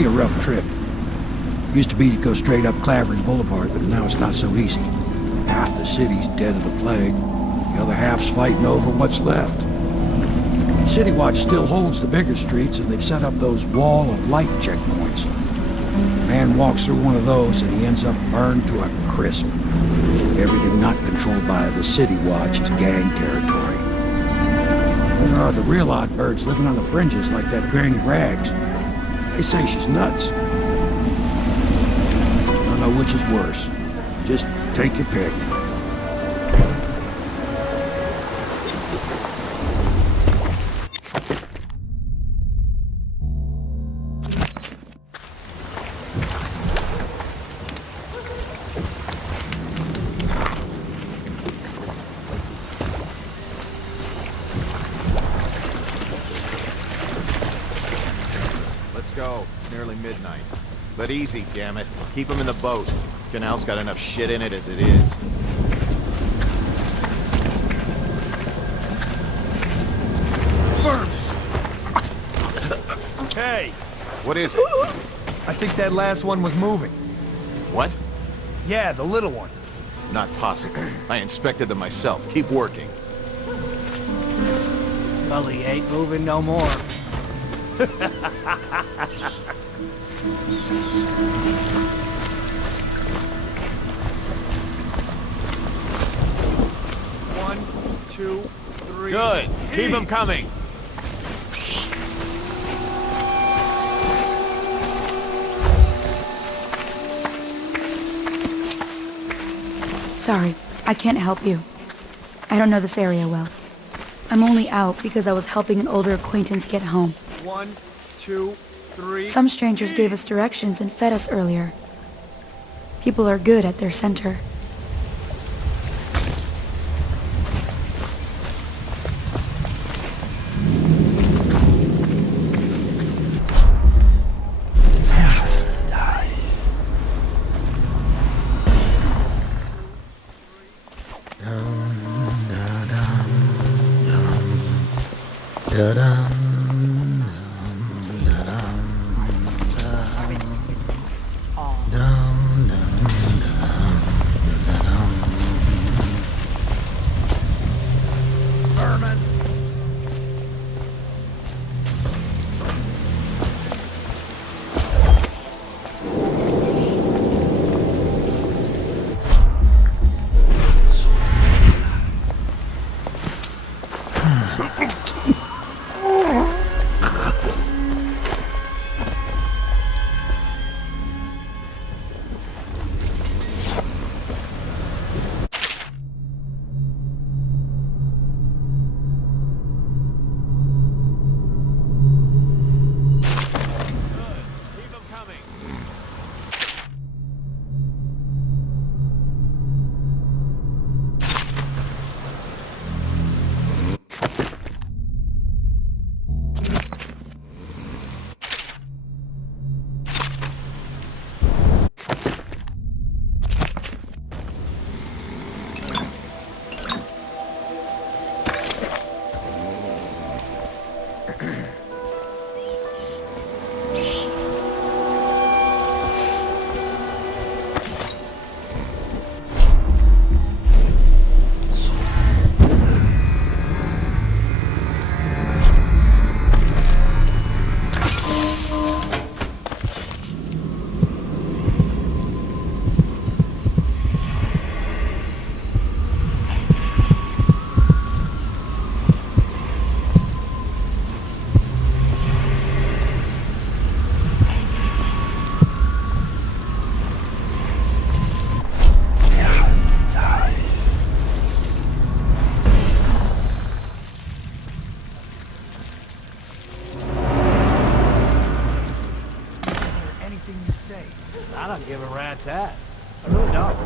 be a rough trip. Used to be to go straight up Clavering Boulevard, but now it's not so easy. Half the city's dead of the plague. The other half's fighting over what's left. City Watch still holds the bigger streets, and they've set up those wall of light checkpoints. A man walks through one of those, and he ends up burned to a crisp. Everything not controlled by the City Watch is gang territory. Then there are the real odd birds living on the fringes like that Granny Rags. They say she's nuts. I don't know which is worse. Just take your pick. Go. It's nearly midnight. But easy, damn it. Keep them in the boat. Canal's got enough shit in it as it is. Hey! What is it? I think that last one was moving. What? Yeah, the little one. Not possible. I inspected them myself. Keep working. Well, he ain't moving no more. One, two, three. Good. Keep them coming. Sorry, I can't help you. I don't know this area well. I'm only out because I was helping an older acquaintance get home. 1, 2, 3. Some strangers gave us directions and fed us earlier. People are good at their center. I don't give a rat's ass. I really don't.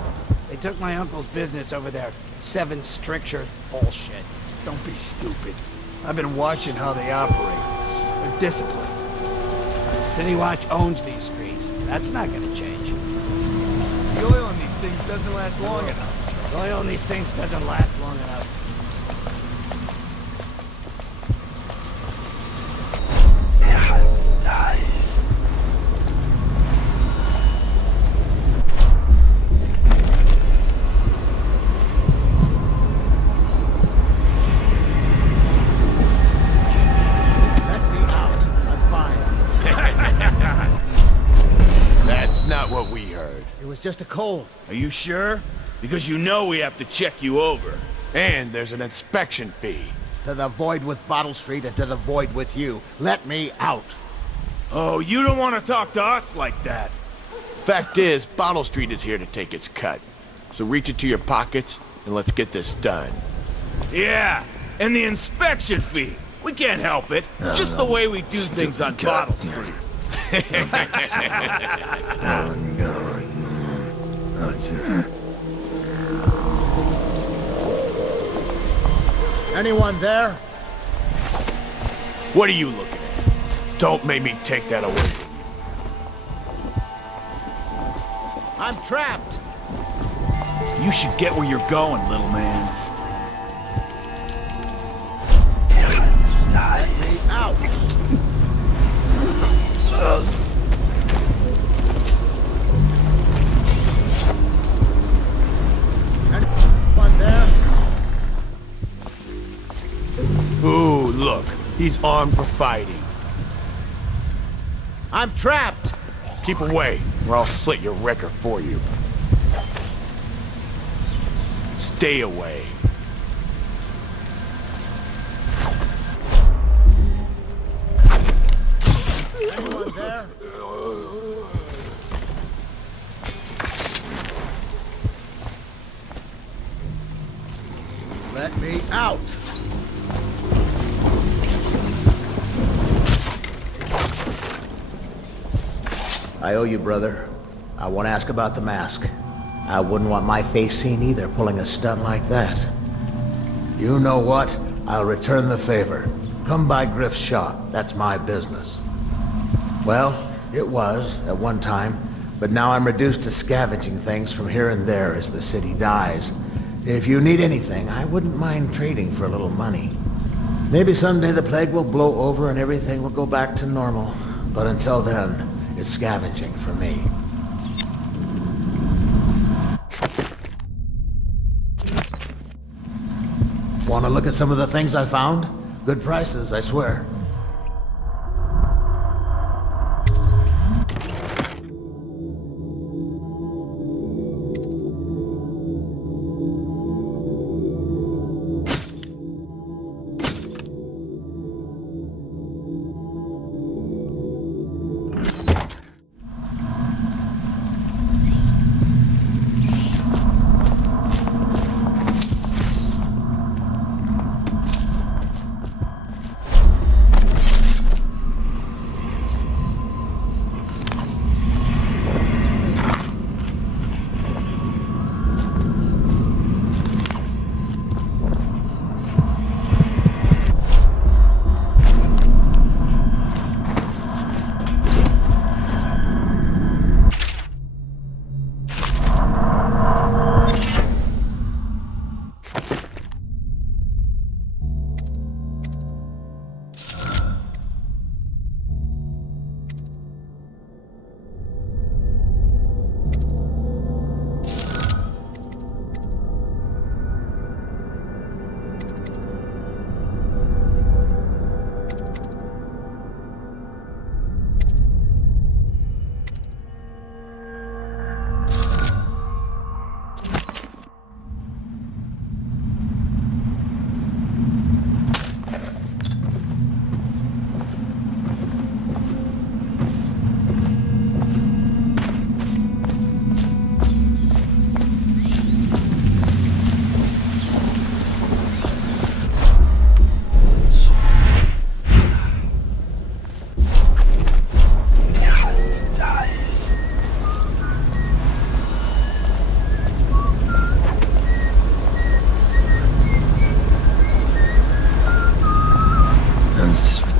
They took my uncle's business over there. 7 stricture bullshit. Don't be stupid. I've been watching how they operate. They're disciplined. City Watch owns these streets. That's not gonna change. The oil on these things doesn't last long enough. The oil on these things doesn't last long enough. Yeah, it's nice. injured. It was just a cold. Are you sure? Because you know we have to check you over. And there's an inspection fee. To the void with Bottle Street and to the void with you. Let me out. Oh, you don't want to talk to us like that. Fact is, Bottle Street is here to take its cut. So reach into your pockets and let's get this done. Yeah, and the inspection fee. We can't help it. Just the way we do things on Bottle Street. Anyone there? What are you looking at? Don't make me take that away from you. I'm trapped. You should get where you're going, little man. Out. Anyone there? Ooh, look. He's armed for fighting. I'm trapped. Keep away, or I'll slit your record for you. Stay away. Anyone there? Let me out. I owe you, brother. I want to ask about the mask. I wouldn't want my face seen either, pulling a stunt like that. You know what? I'll return the favor. Come by Griff's shop. That's my business. Well, it was, at one time, but now I'm reduced to scavenging things from here and there as the city dies. If you need anything, I wouldn't mind trading for a little money. Maybe someday the plague will blow over and everything will go back to normal. But until then, it's scavenging for me. Want to look at some of the things I found? Good prices, I swear.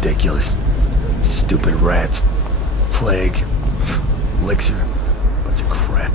Ridiculous. Stupid rats. Plague. Elixir. Bunch of crap.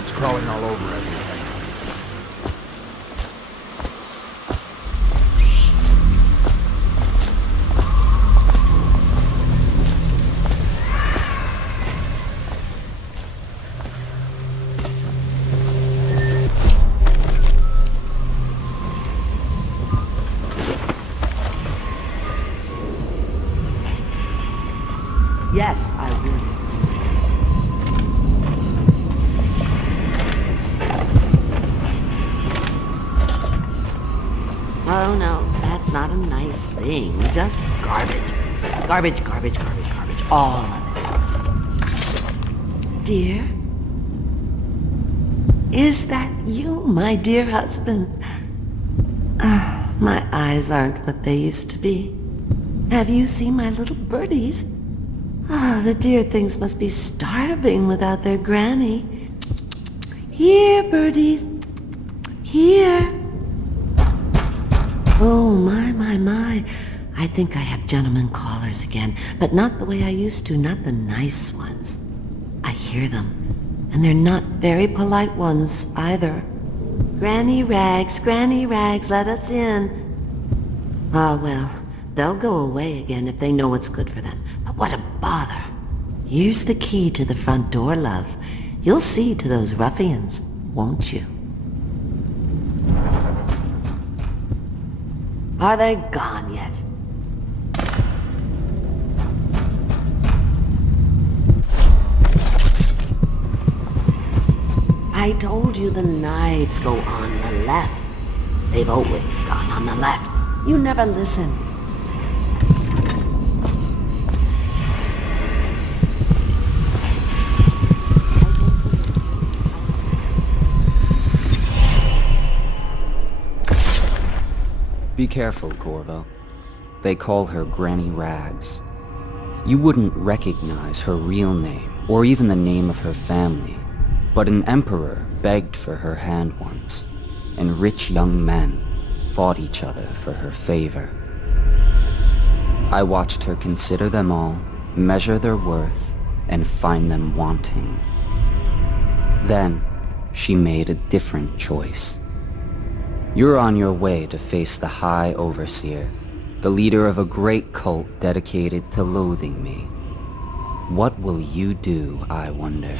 rats crawling all over everything. Yes, I would. Oh no, that's not a nice thing. Just garbage. Garbage, garbage, garbage, garbage. All of it. Dear? Is that you, my dear husband? My eyes aren't what they used to be. Have you seen my little birdies? The dear things must be starving without their granny. Here, birdies. Here. Oh, my. I think I have gentlemen callers again, but not the way I used to, not the nice ones. I hear them, and they're not very polite ones either. Granny Rags, let us in. Ah, well, they'll go away again if they know what's good for them. But what a bother. Here's the key to the front door, love. You'll see to those ruffians, won't you? Are they gone yet? I told you the knives go on the left. They've always gone on the left. You never listen. Be careful, Corvo. They call her Granny Rags. You wouldn't recognize her real name, or even the name of her family, but an emperor begged for her hand once, and rich young men fought each other for her favor. I watched her consider them all, measure their worth, and find them wanting. Then, she made a different choice. You're on your way to face the High Overseer, the leader of a great cult dedicated to loathing me. What will you do, I wonder?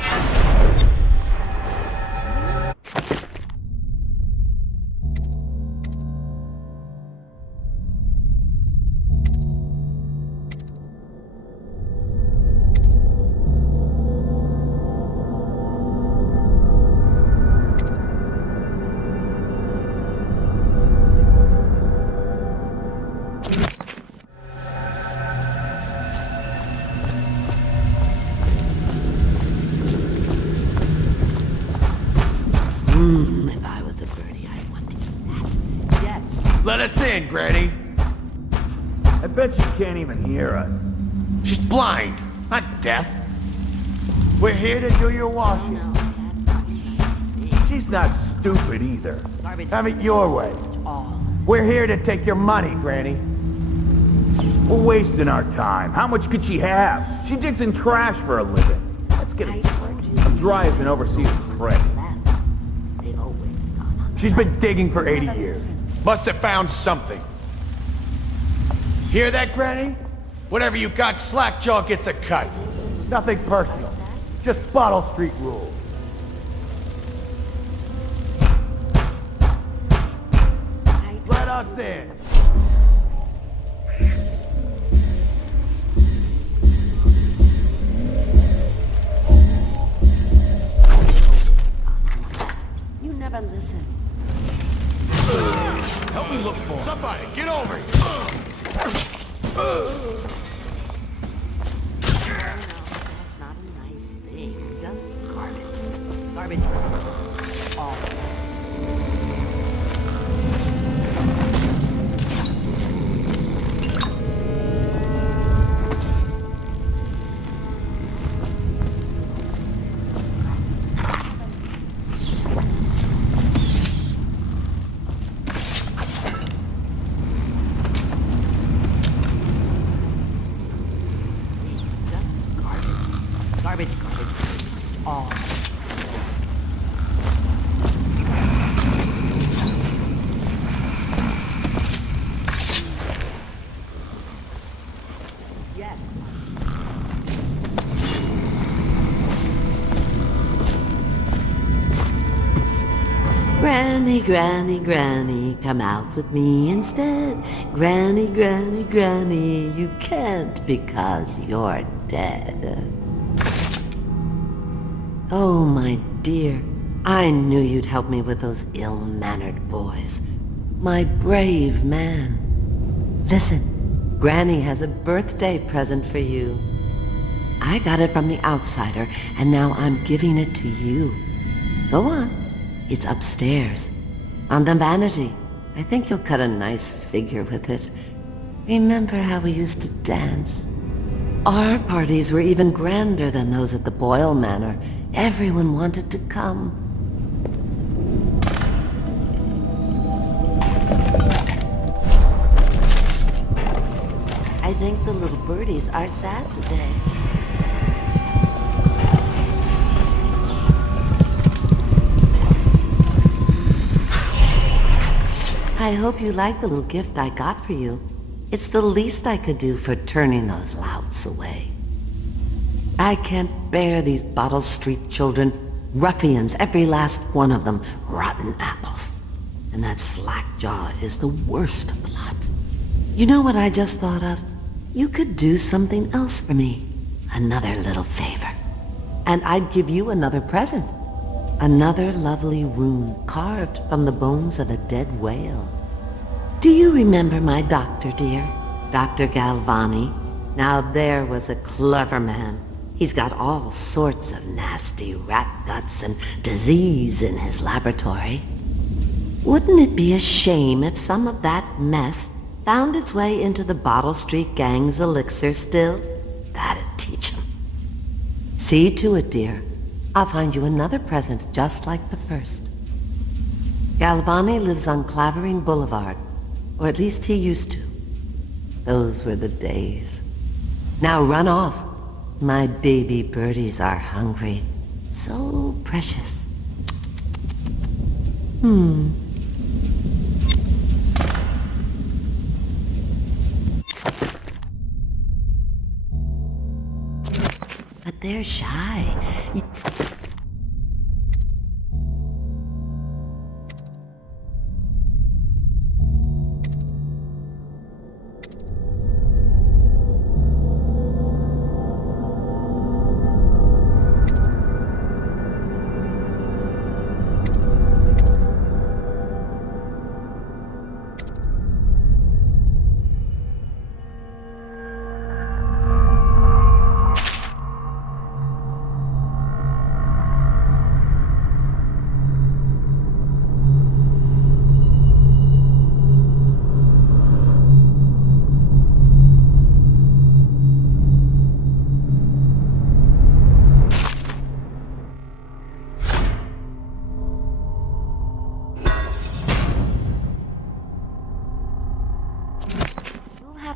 If I was a birdie, I'd want to eat that. Yes. Let us in, Granny. I bet you can't even hear us. She's blind, not deaf. We're here to do your washing. No, that's not nice. She's not stupid either. Garbage. Have it your way. All. We're here to take your money, Granny. We're wasting our time. How much could she have? She digs in trash for a living. Let's get I it told straight. you. I'm dry as an overseer's prey. They've always gone on the She's left. been digging for 80 Never years. listen. Must have found something. Hear that, Granny? Whatever you got, Slackjaw gets a cut. Nothing personal. Just Bottle Street rules. Let us in. You never listen. Help me look for him. Somebody, get over here. That's not a nice thing. Just garbage. Garbage. All. Garbage, garbage, all. Granny, Granny, Granny, come out with me instead. Granny, Granny, Granny, you can't because you're dead. Oh, my dear, I knew you'd help me with those ill-mannered boys. My brave man. Listen, Granny has a birthday present for you. I got it from the outsider, and now I'm giving it to you. Go on. It's upstairs. On the vanity. I think you'll cut a nice figure with it. Remember how we used to dance? Our parties were even grander than those at the Boyle Manor. Everyone wanted to come. I think the little birdies are sad today. I hope you like the little gift I got for you. It's the least I could do for turning those louts away. I can't bear these Bottle Street children. Ruffians, every last one of them. Rotten apples. And that slack-jaw is the worst of the lot. You know what I just thought of? You could do something else for me. Another little favor. And I'd give you another present. Another lovely rune carved from the bones of a dead whale. Do you remember my doctor, dear? Dr. Galvani? Now there was a clever man. He's got all sorts of nasty rat guts and disease in his laboratory. Wouldn't it be a shame if some of that mess found its way into the Bottle Street Gang's elixir still? That'd teach 'em. See to it, dear. I'll find you another present just like the first. Galvani lives on Clavering Boulevard, or at least he used to. Those were the days. Now run off. My baby birdies are hungry. So precious. But they're shy.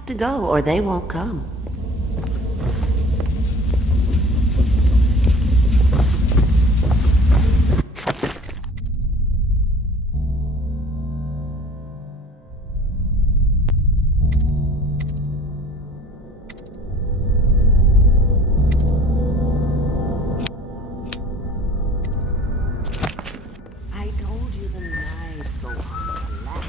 To go, or they won't come. I told you the knives go on the left.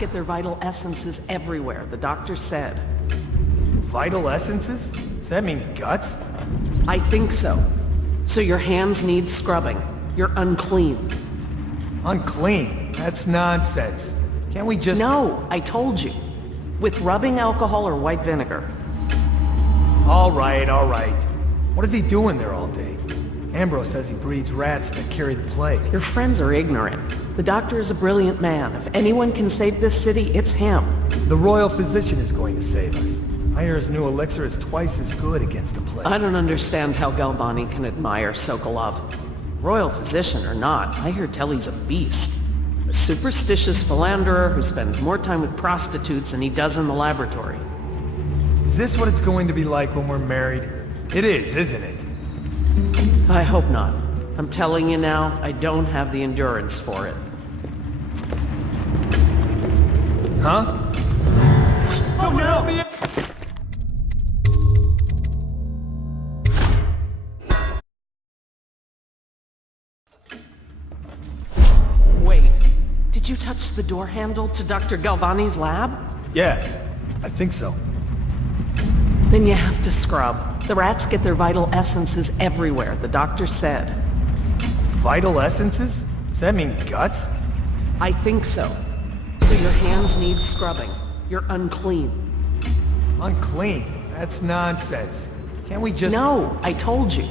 get their vital essences everywhere, the doctor said. Vital essences? Does that mean guts? I think so. So your hands need scrubbing. You're unclean. Unclean? That's nonsense. Can't we just... No, I told you. With rubbing alcohol or white vinegar. All right, all right. What is he doing there all day? Ambrose says he breeds rats that carry the plague. Your friends are ignorant. The doctor is a brilliant man. If anyone can save this city, it's him. The royal physician is going to save us. I hear his new elixir is twice as good against the plague. I don't understand how Galvani can admire Sokolov. Royal physician or not, I hear tell he's a beast. A superstitious philanderer who spends more time with prostitutes than he does in the laboratory. Is this what it's going to be like when we're married? It is, isn't it? I hope not. I'm telling you now, I don't have the endurance for it. Huh? Someone help me! Wait, did you touch the door handle to Dr. Galvani's lab? Yeah, I think so. Then you have to scrub. The rats get their vital essences everywhere, the doctor said. Vital essences? Does that mean guts? I think so. So your hands need scrubbing. You're unclean. Unclean? That's nonsense. Can't we just... No, I told you.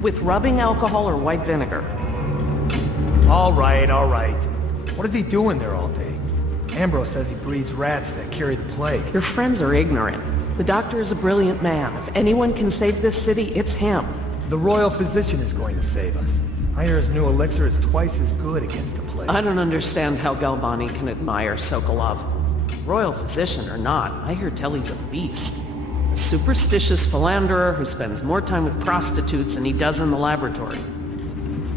With rubbing alcohol or white vinegar. All right, all right. What is he doing there all day? Ambrose says he breeds rats that carry the plague. Your friends are ignorant. The doctor is a brilliant man. If anyone can save this city, it's him. The royal physician is going to save us. I hear his new elixir is twice as good against the plague. I don't understand how Galvani can admire Sokolov. Royal physician or not, I hear tell he's a beast. A superstitious philanderer who spends more time with prostitutes than he does in the laboratory.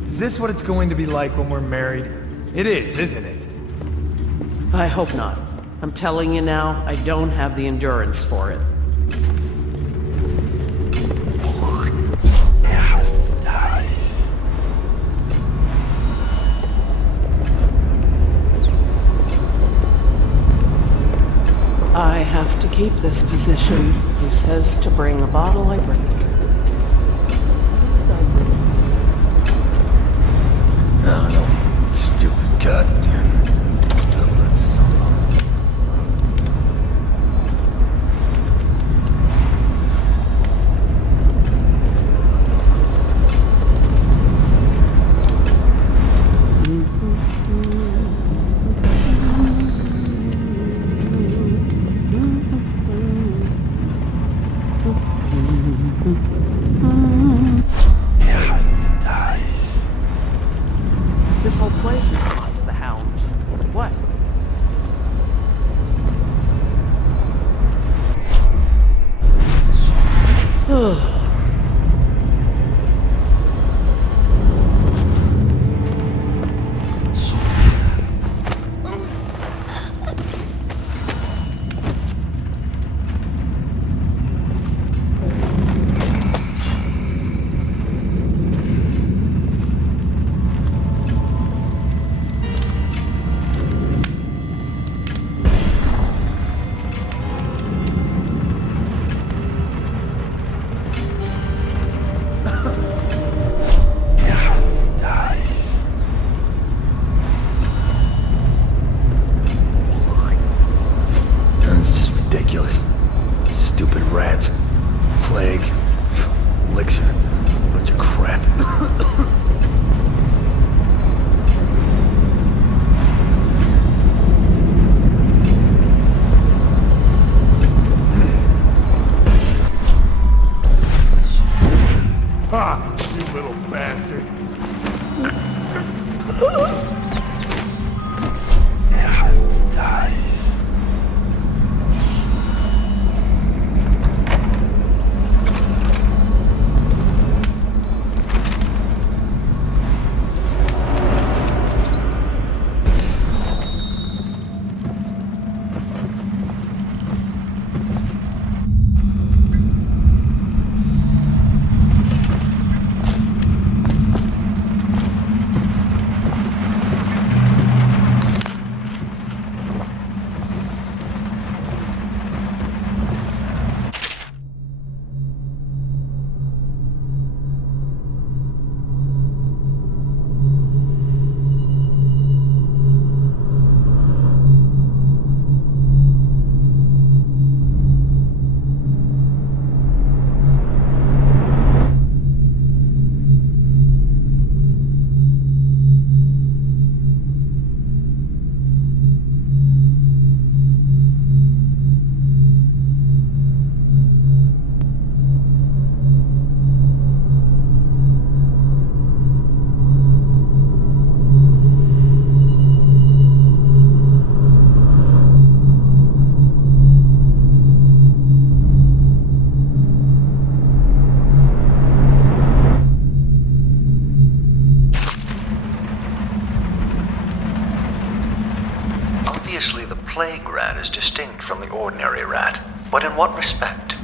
Is this what it's going to be like when we're married? It is, isn't it? I hope not. I'm telling you now, I don't have the endurance for it. I have to keep this position. He says to bring a bottle, I bring it. No, stupid goddamn. This whole place is gone to the hounds. What? Stupid rats, plague, elixir, bunch of crap. Ha! You little bastard. Nice. from the ordinary rat. But in what respect?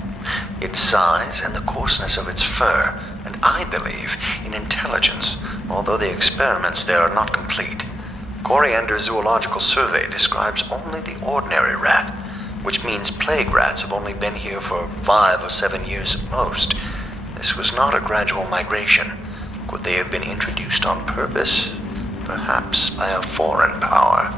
Its size and the coarseness of its fur, and I believe in intelligence, although the experiments there are not complete. Coriander's zoological survey describes only the ordinary rat, which means plague rats have only been here for 5 or 7 years at most. This was not a gradual migration. Could they have been introduced on purpose? Perhaps by a foreign power.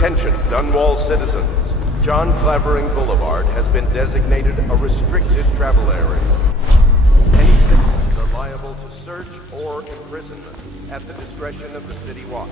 Attention, Dunwall citizens. John Clavering Boulevard has been designated a restricted travel area. Any citizens are liable to search or imprisonment at the discretion of the City Watch.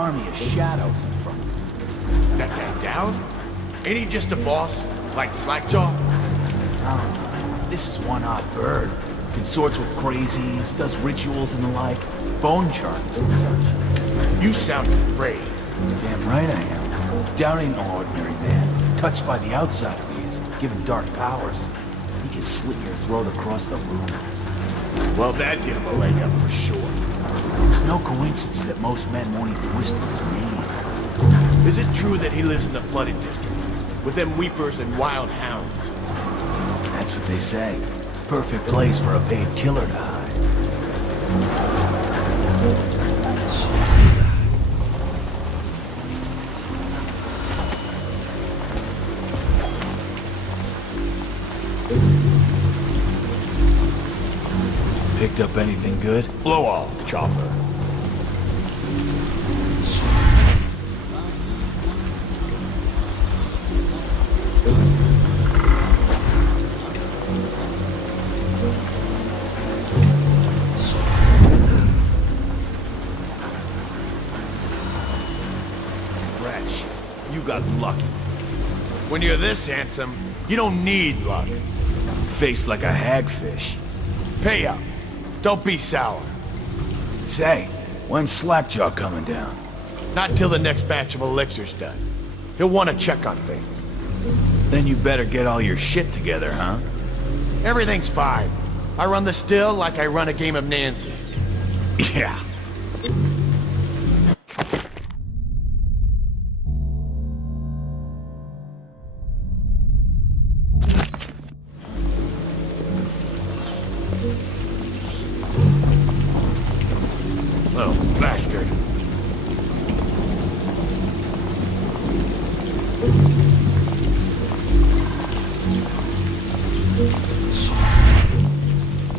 army of shadows in front of him. That guy down? Ain't he just a boss? Like Slackjaw? This is one odd bird. Consorts with crazies, does rituals and the like, bone charts and such. You sound afraid. Damn right I am. Down ain't no ordinary man. Touched by the outsider he is, given dark powers. He can slit your throat across the room. Well, that'd give him a leg up for sure. It's no coincidence that most men won't even whisper his name. Is it true that he lives in the flooded district? With them weepers and wild hounds? That's what they say. Perfect place for a paid killer to hide. Picked up anything good? Blow off, Chopper. Rat shit. You got lucky. When you're this handsome, you don't need luck. Face like a hagfish. Pay up. Don't be sour. Say, when's Slackjaw coming down? Not till the next batch of elixirs done. He'll want to check on things. Then you better get all your shit together, huh? Everything's fine. I run the still like I run a game of Nancy. Yeah. Little bastard.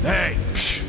Hey! Psh.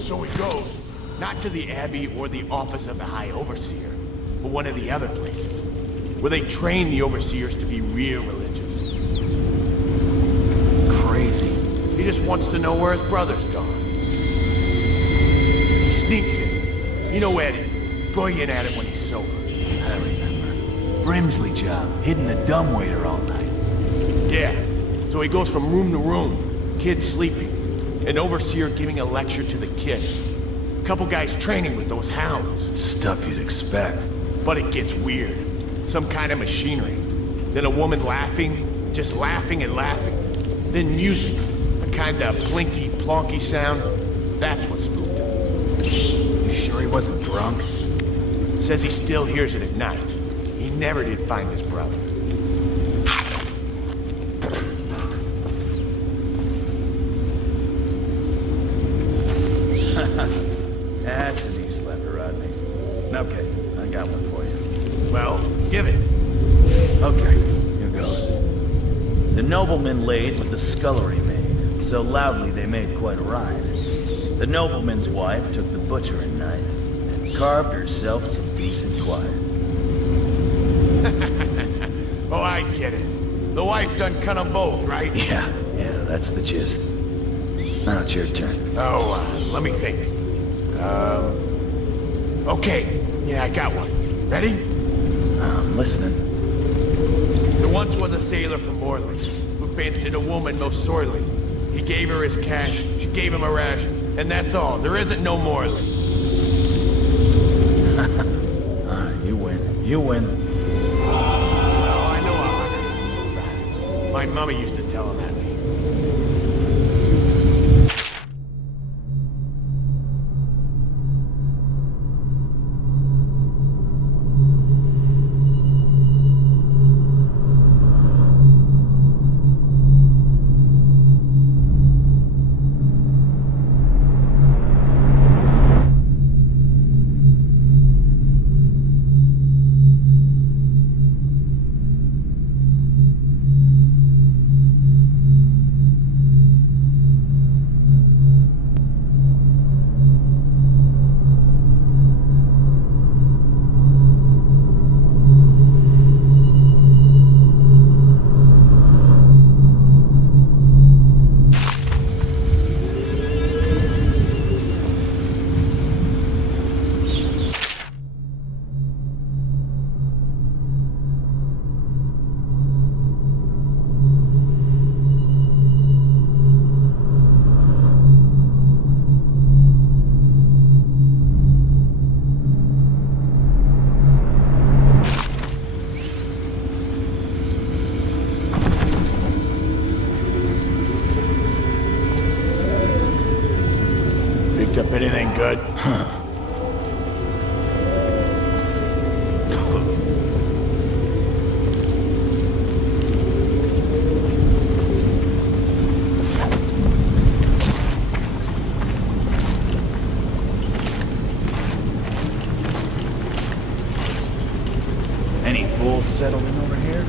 So it goes, not to the Abbey or the office of the High Overseer, but one of the other places, where they train the Overseers to be real religious. Crazy. He just wants to know where his brother's gone. He sneaks in. You know Eddie, brilliant at it when he's sober. I remember. Brimsley job, hitting the dumbwaiter all night. Yeah, so he goes from room to room, kids sleeping, an overseer giving a lecture to the kids. Couple guys training with those hounds. Stuff you'd expect. But it gets weird. Some kind of machinery. Then a woman laughing, just laughing and laughing. Then music, a kind of plinky, plonky sound. That's what spooked him. You sure he wasn't drunk? Says he still hears it at night. He never did find his brother. That's an east lever, Rodney. Okay, I got one for you. Well, give it. Okay, here goes. The nobleman laid with the scullery maid, so loudly they made quite a ride. The nobleman's wife took the butchering knife and carved herself some decent quiet. Oh, I get it. The wife done cut them both, right? Yeah, that's the gist. Now it's your turn. Oh, let me think. Okay. Yeah, I got one. Ready? I'm listening. There once was a sailor from Morley who fancied a woman most sorely. He gave her his cash, she gave him a ration, and that's all. There isn't no Morley. You win. You win. Oh, I know how Hunter is so bad. My mama used to tell him that. Picked up anything good? Any fools settled in over here?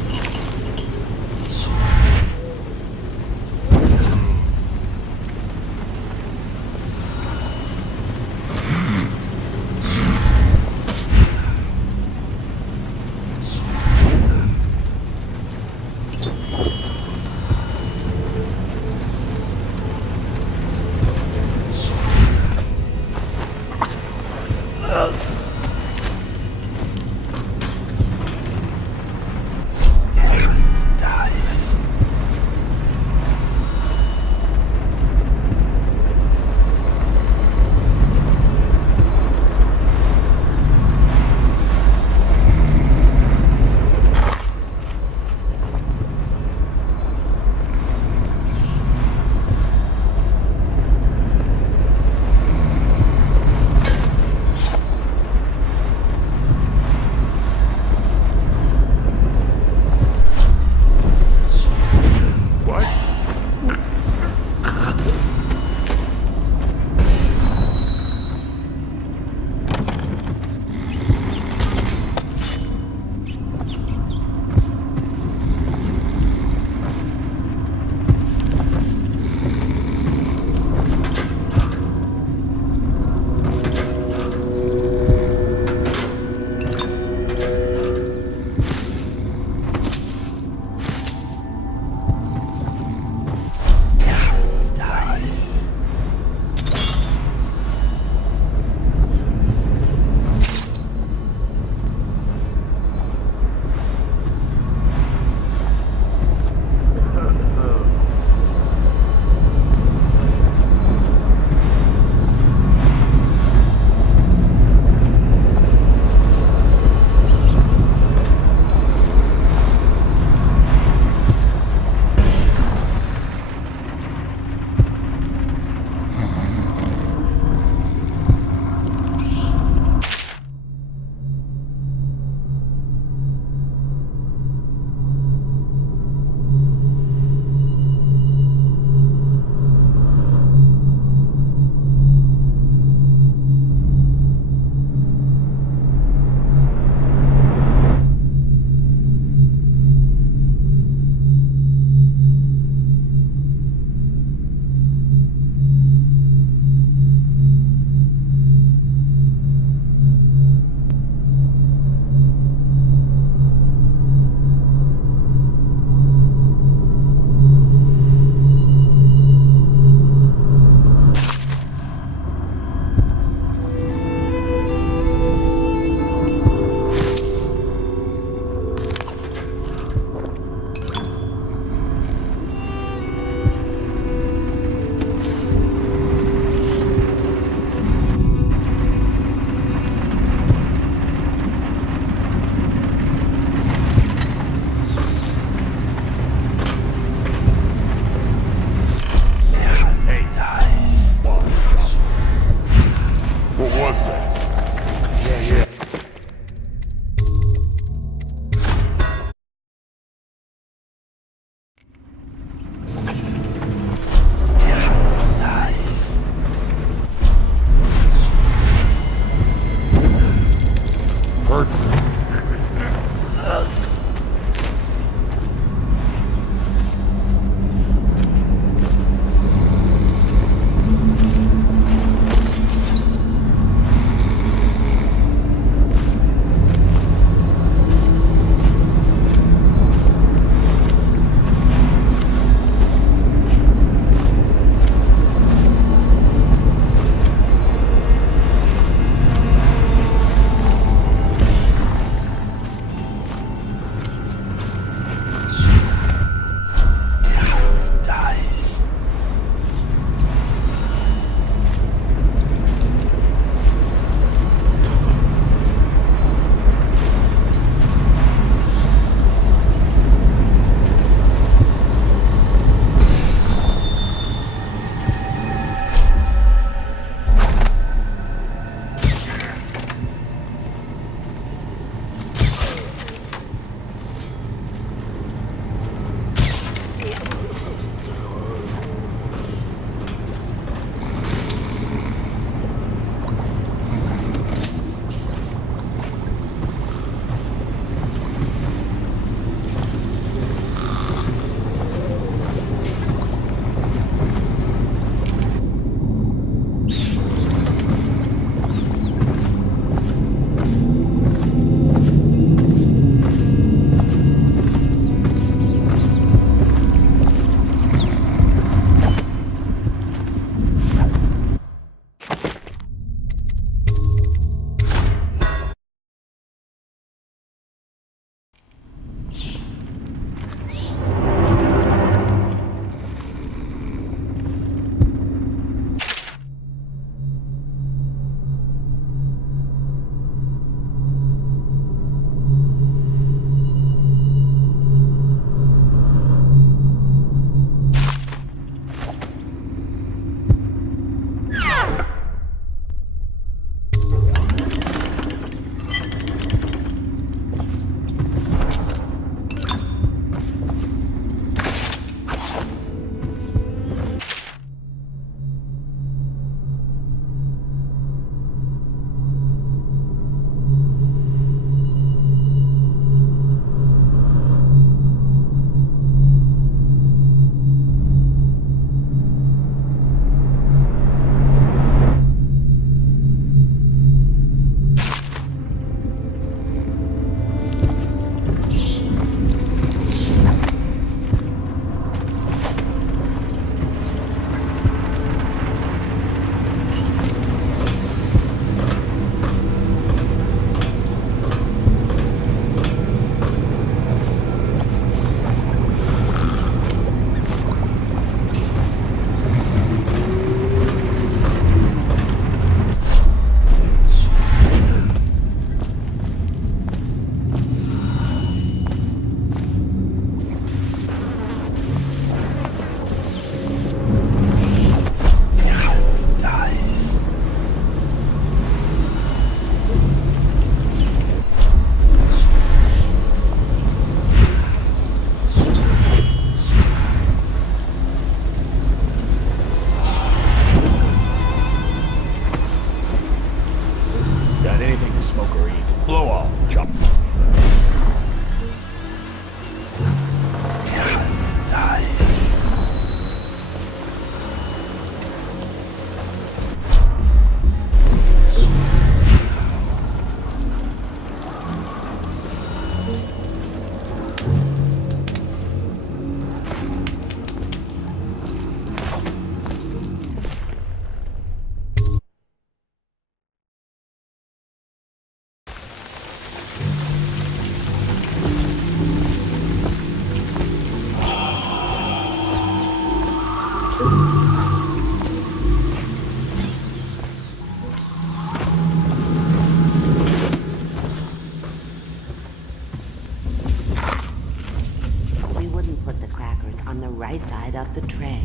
on the right side of the tray.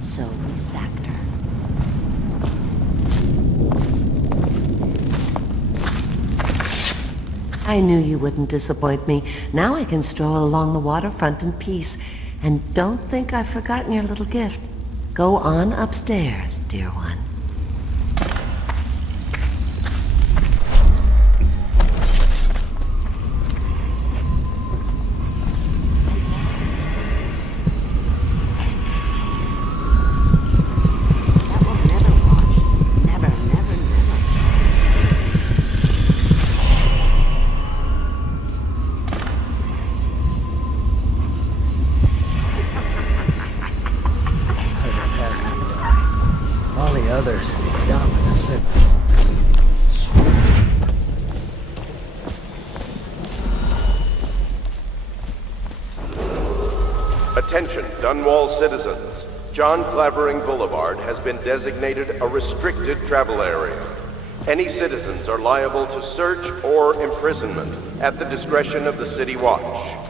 So we sacked her. I knew you wouldn't disappoint me. Now I can stroll along the waterfront in peace. And don't think I've forgotten your little gift. Go on upstairs, dear one. Others down with the sick. Attention, Dunwall citizens. John Clavering Boulevard has been designated a restricted travel area. Any citizens are liable to search or imprisonment at the discretion of the City Watch.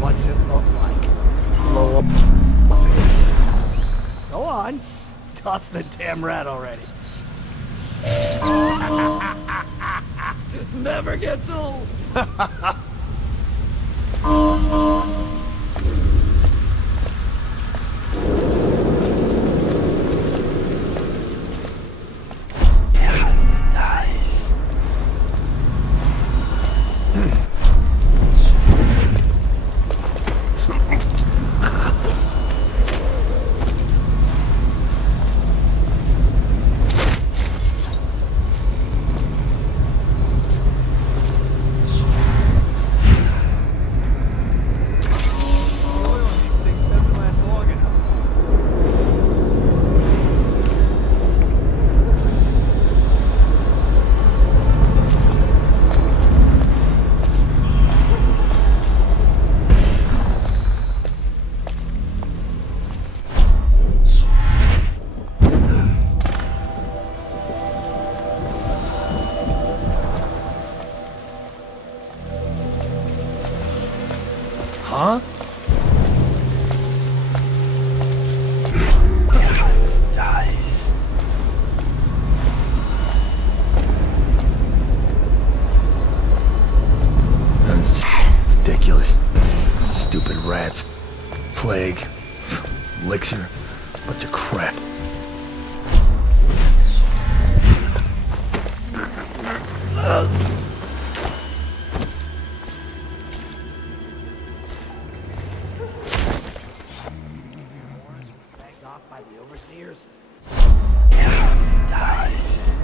What's it look like? Blow up. Go on. Toss the damn rat already. Never gets old. Huh? Dice. That's ridiculous. Stupid rats. Plague. Elixir. Bunch of crap. By the overseers. Dice. Dice.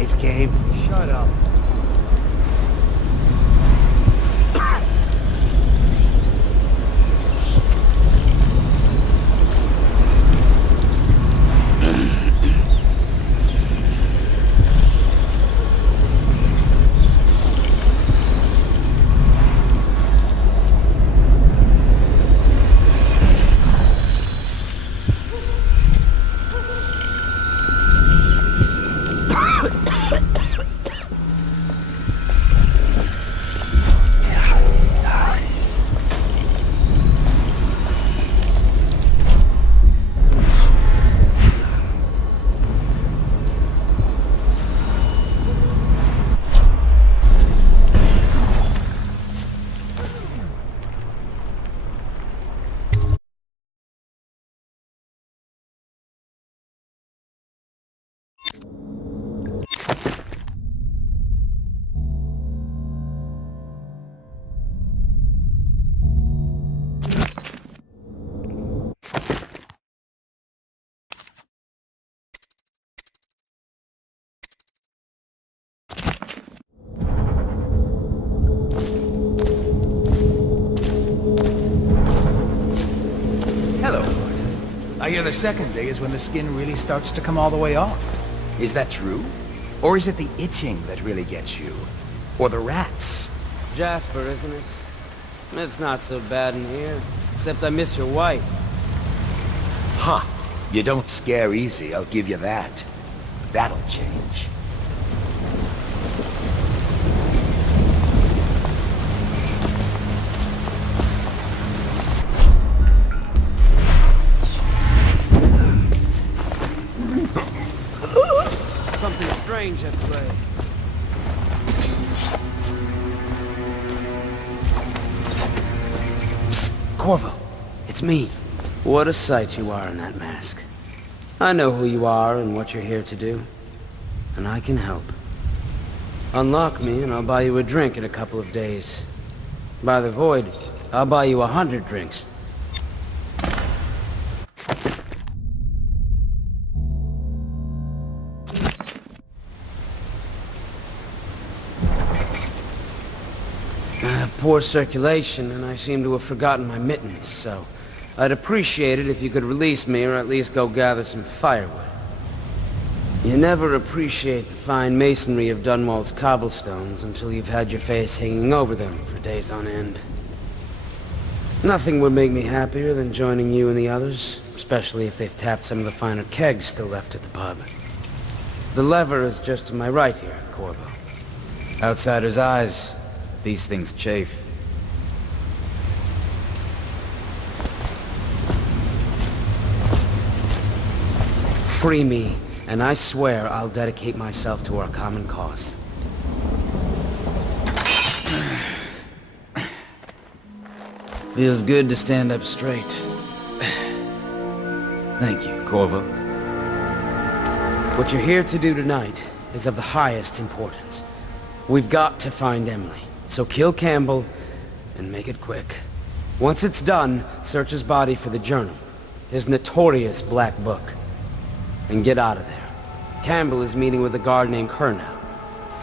guys came. Shut up. I hear the second day is when the skin really starts to come all the way off. Is that true? Or is it the itching that really gets you? Or the rats? Jasper, isn't it? It's not so bad in here. Except I miss your wife. Huh. You don't scare easy, I'll give you that. That'll change. Something strange at play. Psst, Corvo. It's me. What a sight you are in that mask. I know who you are and what you're here to do. And I can help. Unlock me and I'll buy you a drink in a couple of days. By the Void, I'll buy you 100 drinks. I have poor circulation, and I seem to have forgotten my mittens, so I'd appreciate it if you could release me or at least go gather some firewood. You never appreciate the fine masonry of Dunwall's cobblestones until you've had your face hanging over them for days on end. Nothing would make me happier than joining you and the others, especially if they've tapped some of the finer kegs still left at the pub. The lever is just to my right here, Corvo. Outsider's eyes. These things chafe. Free me, and I swear I'll dedicate myself to our common cause. Feels good to stand up straight. Thank you, Corvo. What you're here to do tonight is of the highest importance. We've got to find Emily. So kill Campbell, and make it quick. Once it's done, search his body for the journal, his notorious black book, and get out of there. Campbell is meeting with a guard named Kernow,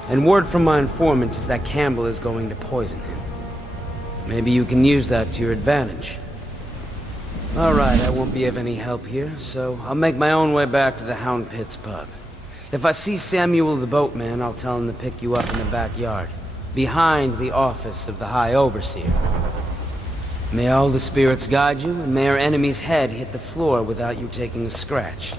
and word from my informant is that Campbell is going to poison him. Maybe you can use that to your advantage. Alright, I won't be of any help here, so I'll make my own way back to the Hound Pits pub. If I see Samuel the boatman, I'll tell him to pick you up in the backyard, behind the office of the High Overseer. May all the spirits guide you, and may our enemy's head hit the floor without you taking a scratch.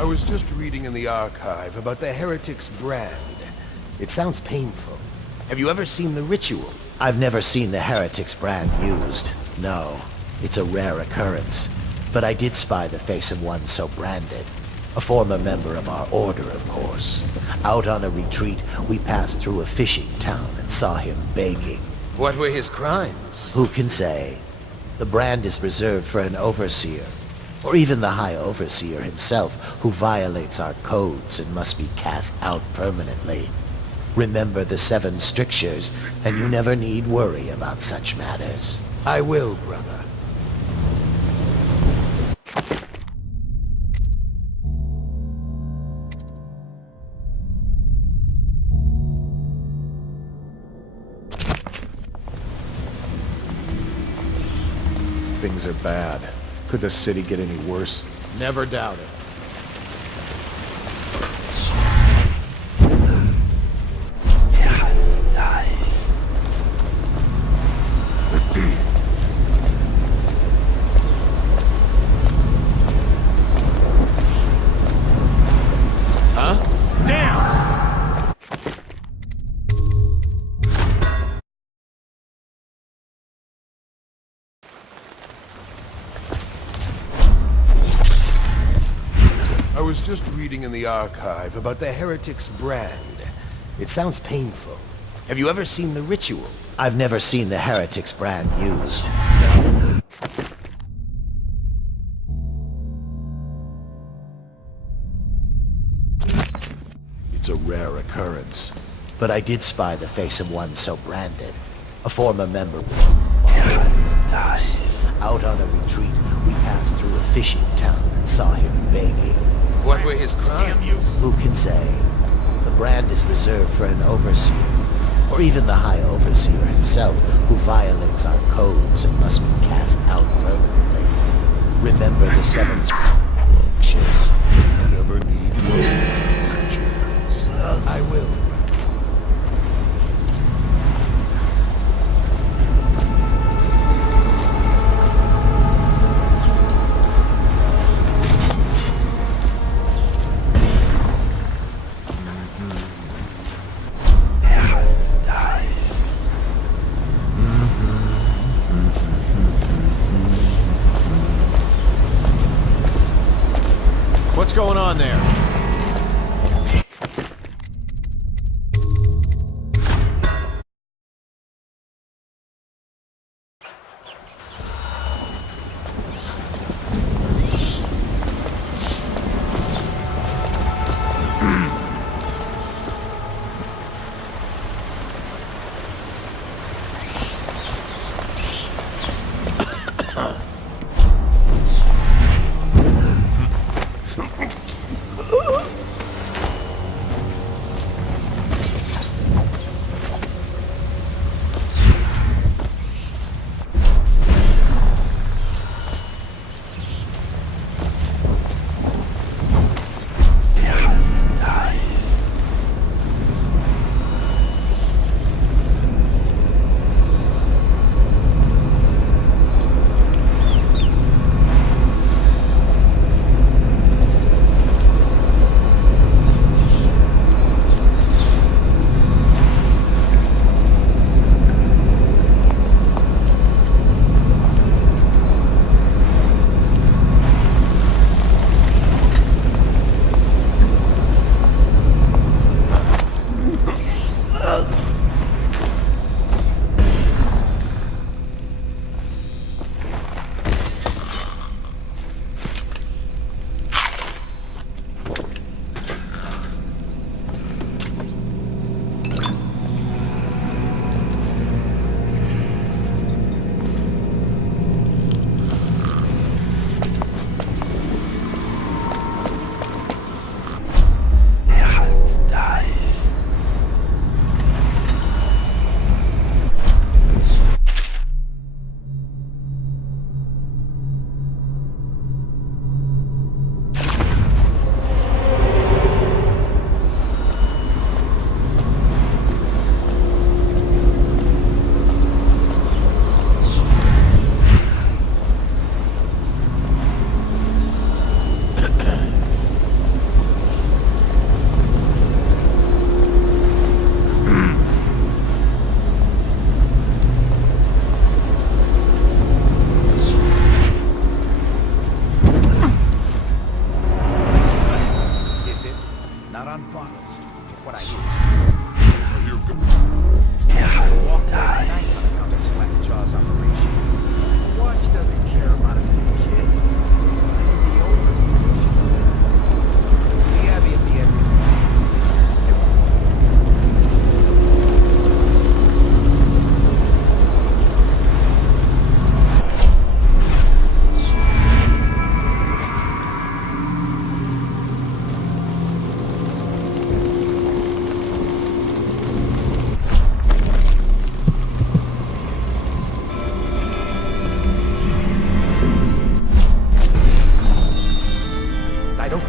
I was just reading in the archive about the Heretic's brand. It sounds painful. Have you ever seen the ritual? I've never seen the Heretic's brand used. No, it's a rare occurrence. But I did spy the face of one so branded. A former member of our order, of course. Out on a retreat, we passed through a fishing town and saw him begging. What were his crimes? Who can say? The brand is reserved for an overseer. or even the High Overseer himself, who violates our codes and must be cast out permanently. Remember the 7 strictures, and you never need worry about such matters. I will, brother. Things are bad. Could the city get any worse? Never doubt it. I was just reading in the archive about the Heretic's brand. It sounds painful. Have you ever seen the ritual? I've never seen the Heretic's brand used. It's a rare occurrence. But I did spy the face of one so branded. A former member. Out on a retreat, we passed through a fishing town and saw him begging. What were his crimes? Who can say? The brand is reserved for an overseer, or even the High Overseer himself, who violates our codes and must be cast out permanently. Remember the 7 strictures. You never need worry in such matters. I will. What's going on there?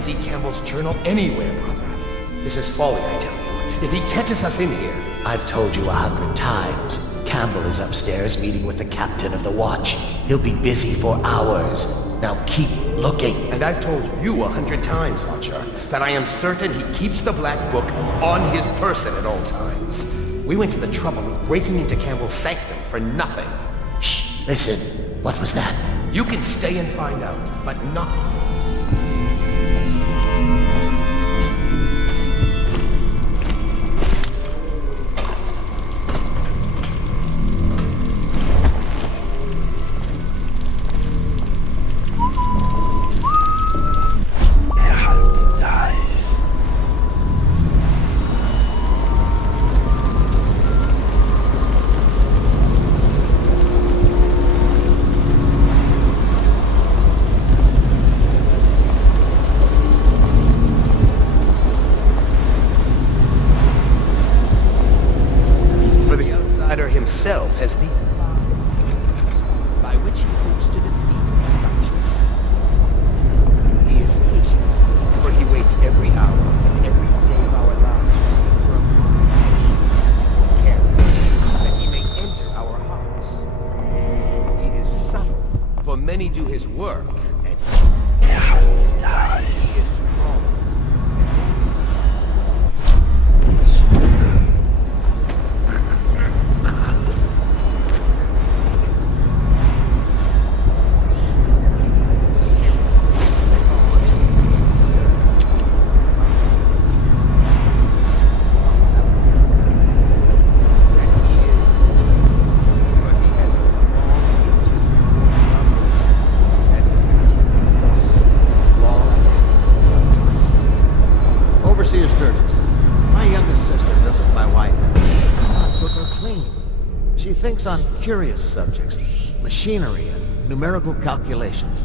see Campbell's journal anywhere, brother. This is folly, I tell you. If he catches us in here... I've told you 100 times. Campbell is upstairs meeting with the captain of the watch. He'll be busy for hours. Now keep looking. And I've told you 100 times, Archer, that I am certain he keeps the Black Book on his person at all times. We went to the trouble of breaking into Campbell's sanctum for nothing. Shh, listen. What was that? You can stay and find out, but not... himself has these by which he hopes to defeat the righteous. He is patient, for he waits every hour and every day of our lives for a moment careless, that he may enter our hearts. He is subtle, for many do his work, and he is strong. Thinks on curious subjects, machinery and numerical calculations.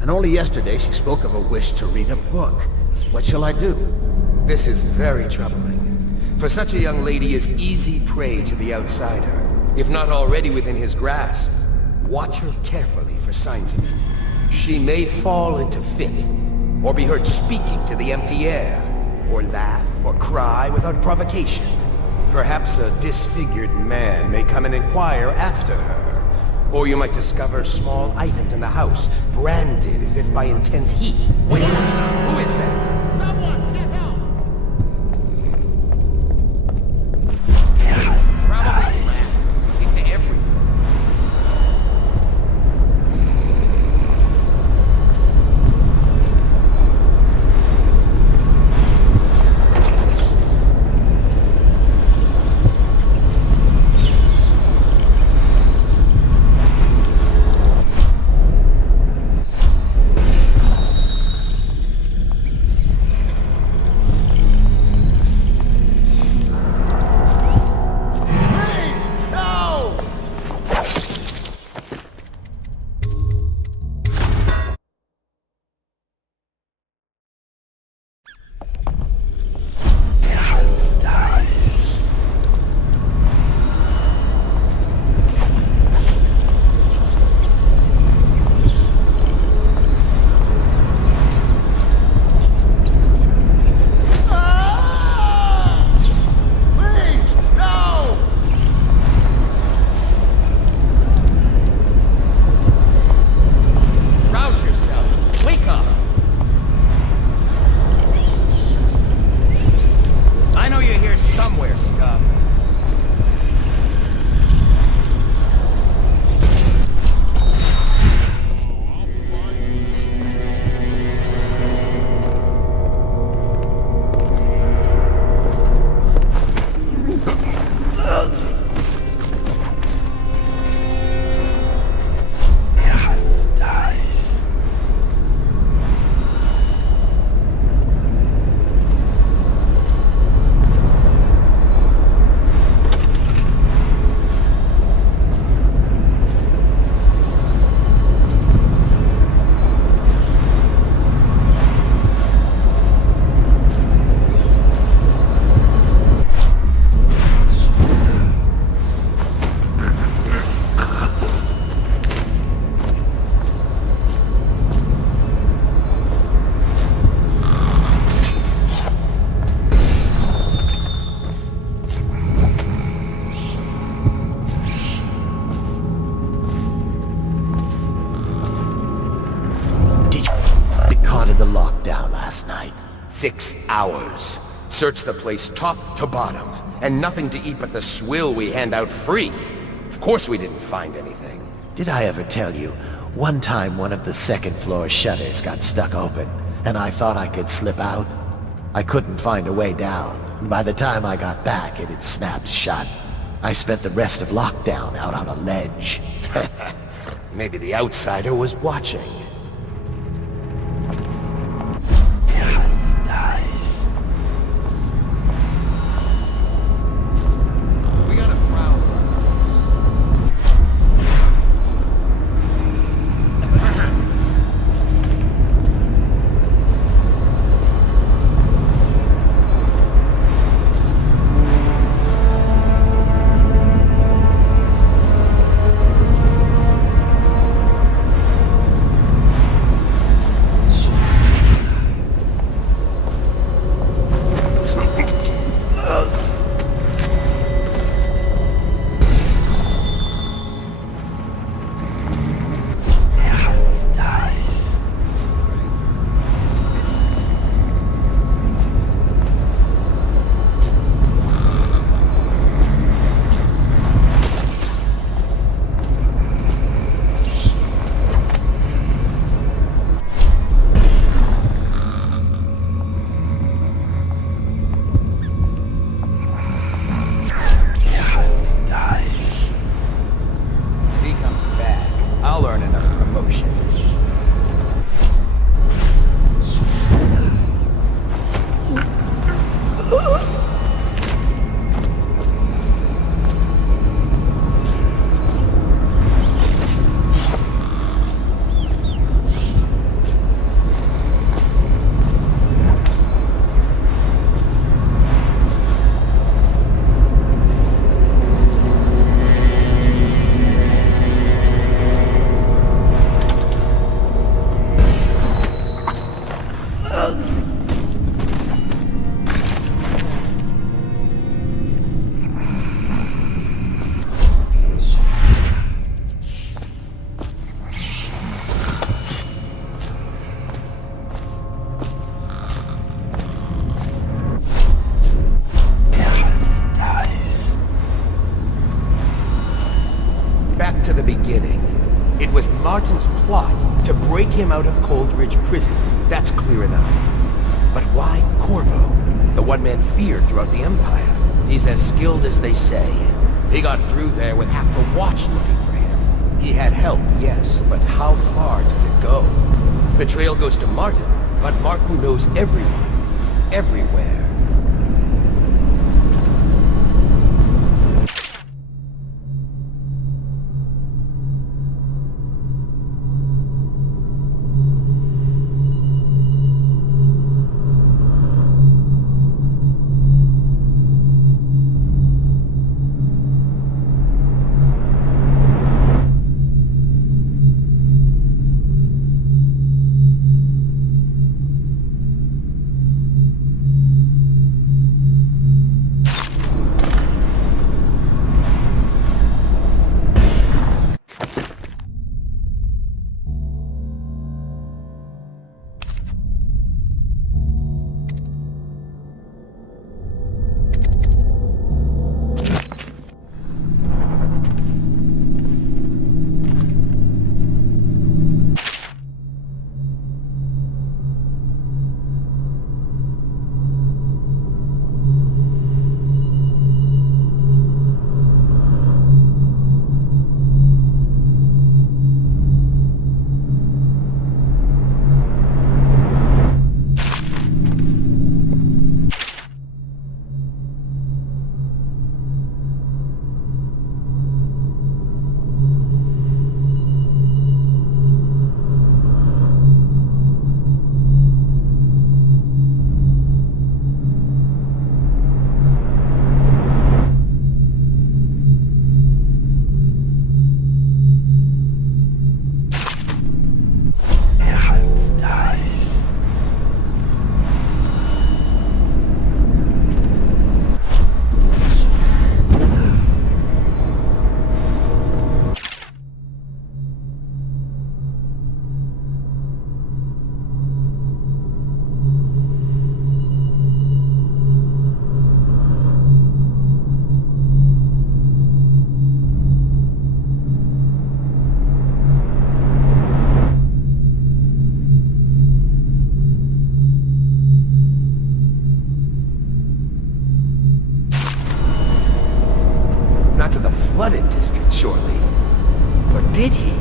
And only yesterday she spoke of a wish to read a book. What shall I do? This is very troubling. For such a young lady is easy prey to the outsider. If not already within his grasp, watch her carefully for signs of it. She may fall into fits, or be heard speaking to the empty air, or laugh or cry without provocation. Perhaps a disfigured man may come and inquire after her. Or you might discover small items in the house, branded as if by intense heat. Wait, who is that? Someone, get help! Probably rat, looking to everything. 6 hours. Searched the place top to bottom, and nothing to eat but the swill we hand out free. Of course we didn't find anything. Did I ever tell you, one time one of the second floor shutters got stuck open, and I thought I could slip out? I couldn't find a way down, and by the time I got back, it had snapped shut. I spent the rest of lockdown out on a ledge. Maybe the outsider was watching. Martin's plot to break him out of Coldridge Prison. That's clear enough. But why Corvo? The one man feared throughout the Empire. He's as skilled as they say. He got through there with half the watch looking for him. He had help, yes, but how far does it go? The trail goes to Martin, but Martin knows everyone. Everywhere. did he?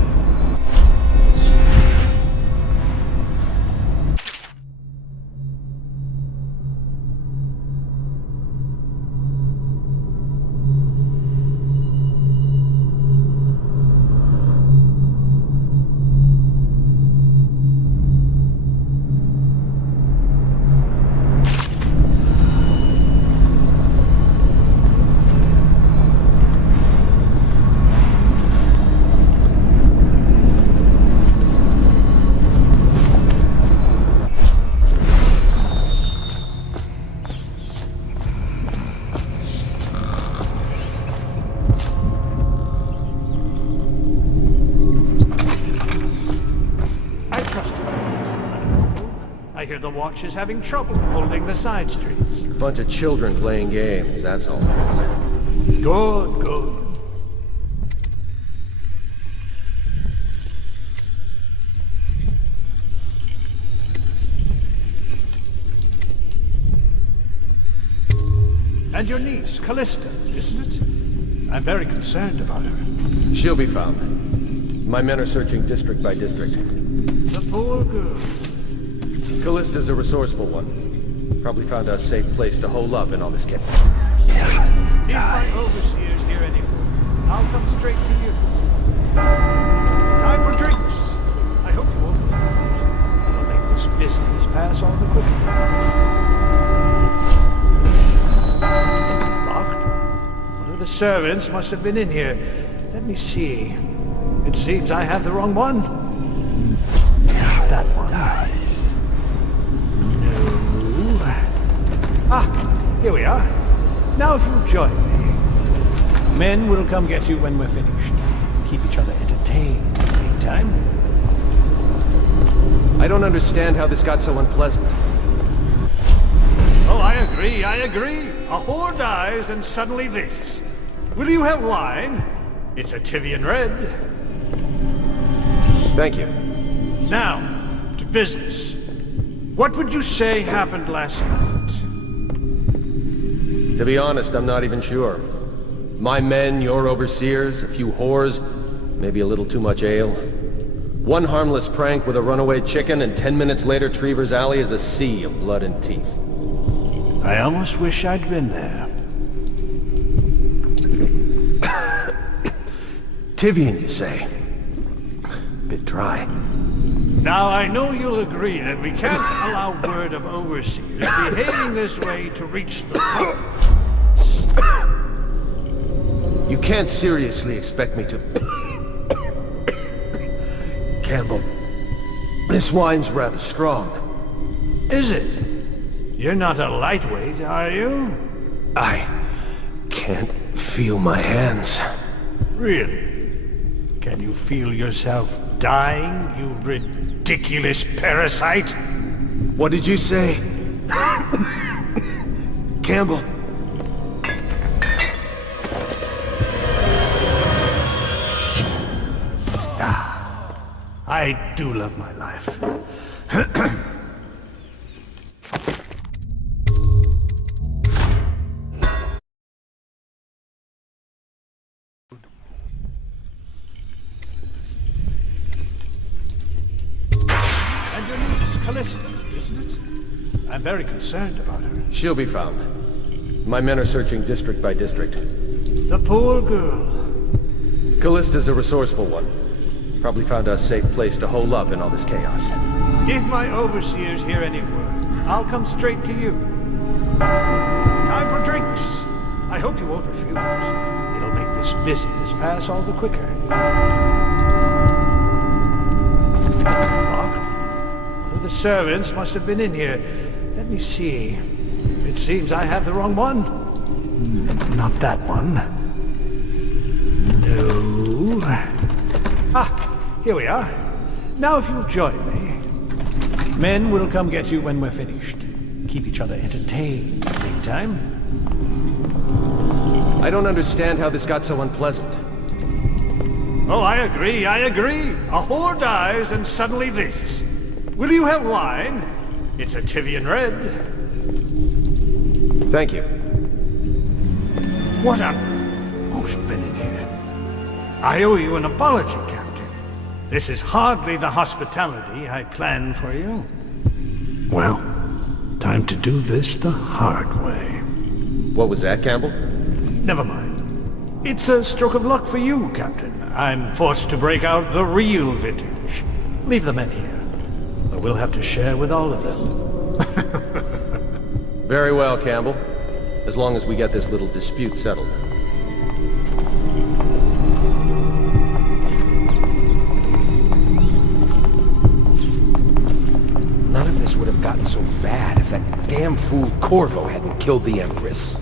I hear the watch is having trouble holding the side streets. Bunch of children playing games, that's all it is. Good, good. And your niece, Callista, isn't it? I'm very concerned about her. She'll be found. My men are searching district by district. The poor girl. Callista's a resourceful one. Probably found a safe place to hole up in all this chaos. If my overseers hear any word, I'll come straight to you. Time for drinks. I hope you won't refuse. It'll make this business pass all the quicker. Locked? One of the servants must have been in here. Let me see. It seems I have the wrong one. That one. Nice. No. Ah, here we are. Now if you'll join me. Men will come get you when we're finished. Keep each other entertained in the meantime. I don't understand how this got so unpleasant. Oh, I agree, I agree. A whore dies and suddenly this. Will you have wine? It's a Tivian red. Thank you. Now, to business. What would you say happened last night? To be honest, I'm not even sure. My men, your overseers, a few whores, maybe a little too much ale. One harmless prank with a runaway chicken, and 10 minutes later Trevor's Alley is a sea of blood and teeth. I almost wish I'd been there. Tivian, you say? Bit dry. Now, I know you'll agree that we can't allow word of overseers behaving this way to reach the pub. You can't seriously expect me to... Campbell, this wine's rather strong. Is it? You're not a lightweight, are you? I can't feel my hands. Really? Can you feel yourself dying, you ridiculous parasite? What did you say? Campbell? I do love my life. And your niece, Callista, isn't it? I'm very concerned about her. She'll be found. My men are searching district by district. The poor girl. Callista's a resourceful one. Probably found a safe place to hole up in all this chaos. If my overseers hear any word, I'll come straight to you. Time for drinks. I hope you won't refuse. It'll make this business pass all the quicker. Locked? One of the servants must have been in here. Let me see. It seems I have the wrong one. Not that one. No. Ah, here we are. Now if you'll join me. Men will come get you when we're finished. Keep each other entertained in the meantime. I don't understand how this got so unpleasant. Oh, I agree, I agree. A whore dies and suddenly this. Will you have wine? It's a Tivian red. Thank you. What on... Who's been in here? I owe you an apology, Captain. This is hardly the hospitality I planned for you. Well, time to do this the hard way. What was that, Campbell? Never mind. It's a stroke of luck for you, Captain. I'm forced to break out the real vintage. Leave the men here, or we'll have to share with all of them. Very well, Campbell. As long as we get this little dispute settled. None of this would have gotten so bad if that damn fool Corvo hadn't killed the Empress.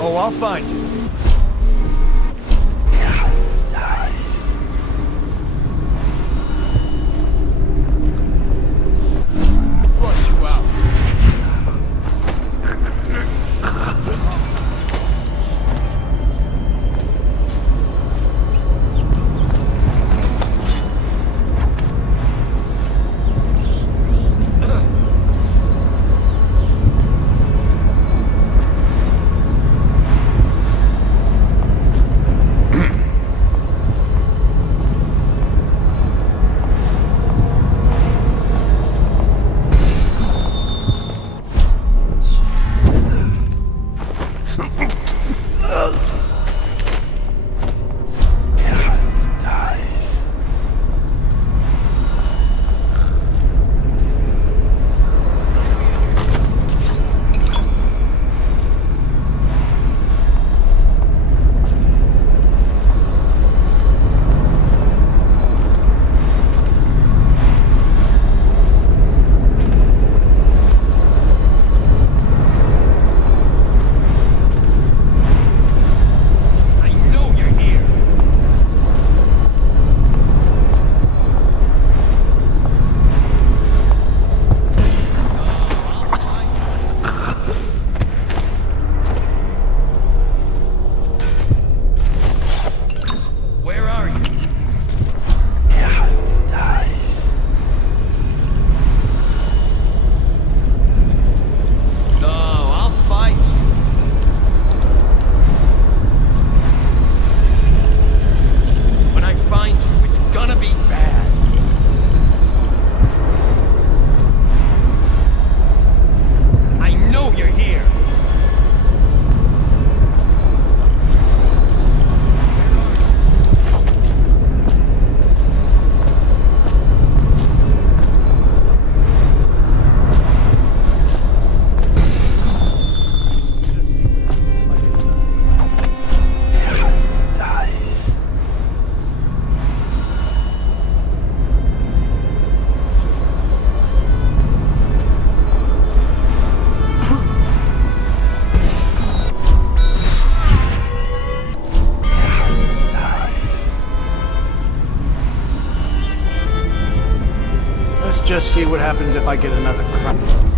Oh, I'll find you. Flush you out. just see what happens if I get another crap.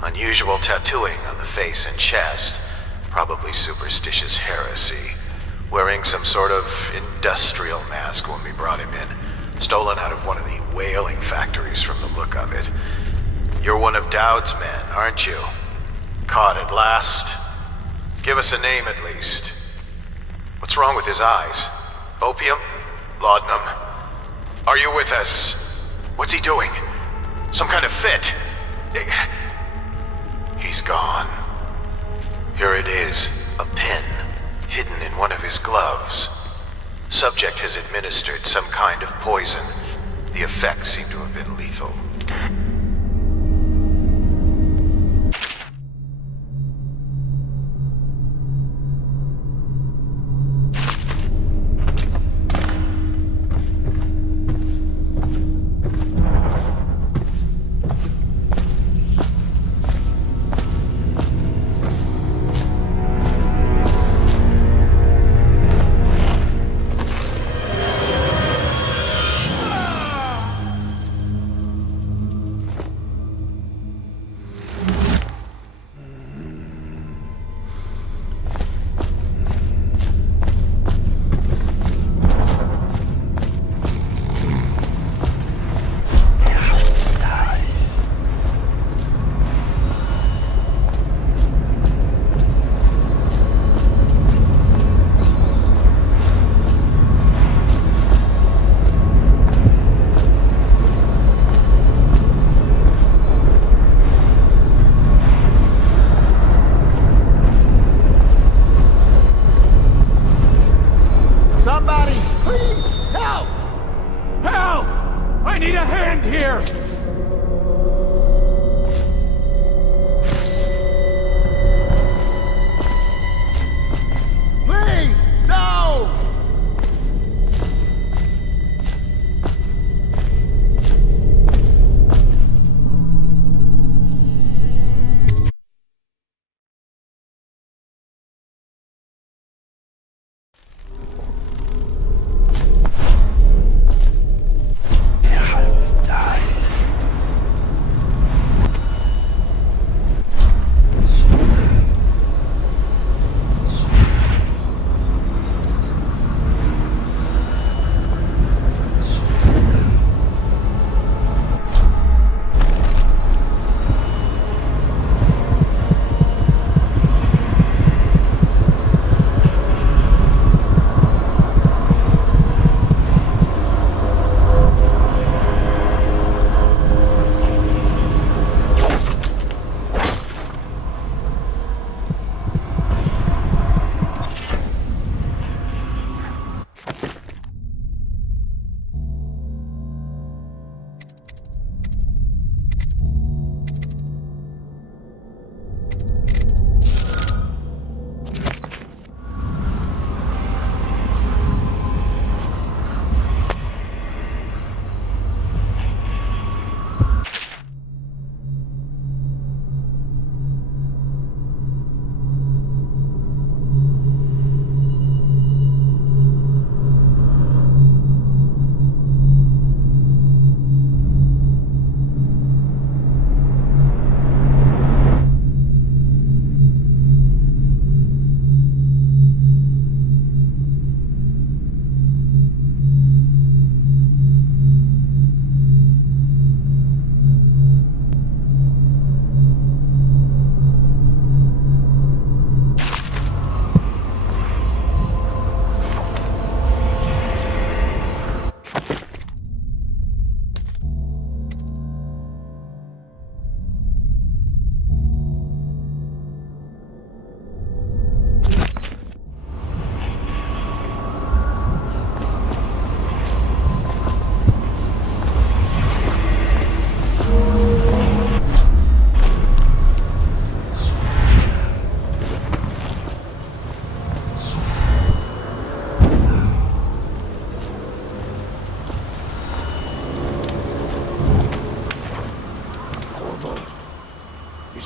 Unusual tattooing on the face and chest. Probably superstitious heresy. Wearing some sort of industrial mask when we brought him in. Stolen out of one of the whaling factories from the look of it. You're one of Dowd's men, aren't you? Caught at last? Give us a name at least. What's wrong with his eyes? Opium? Laudanum? Are you with us? What's he doing? Some kind of fit? He's gone. Here it is, a pin, hidden in one of his gloves. Subject has administered some kind of poison. The effects seem to have been lethal.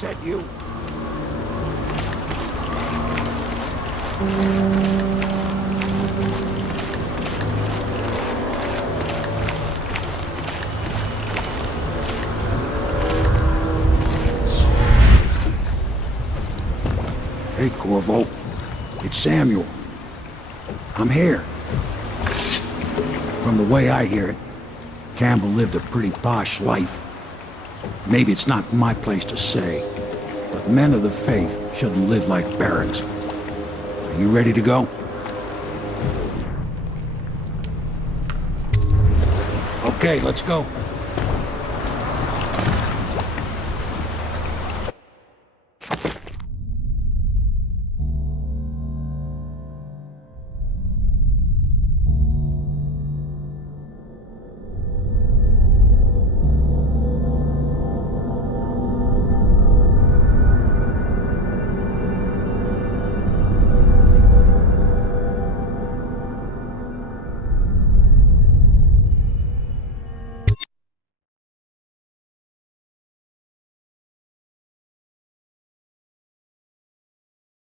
that you? Hey, Corvo. It's Samuel. I'm here. From the way I hear it, Campbell lived a pretty posh life. Maybe it's not my place to say, but men of the faith shouldn't live like barons. Are you ready to go? Okay, let's go.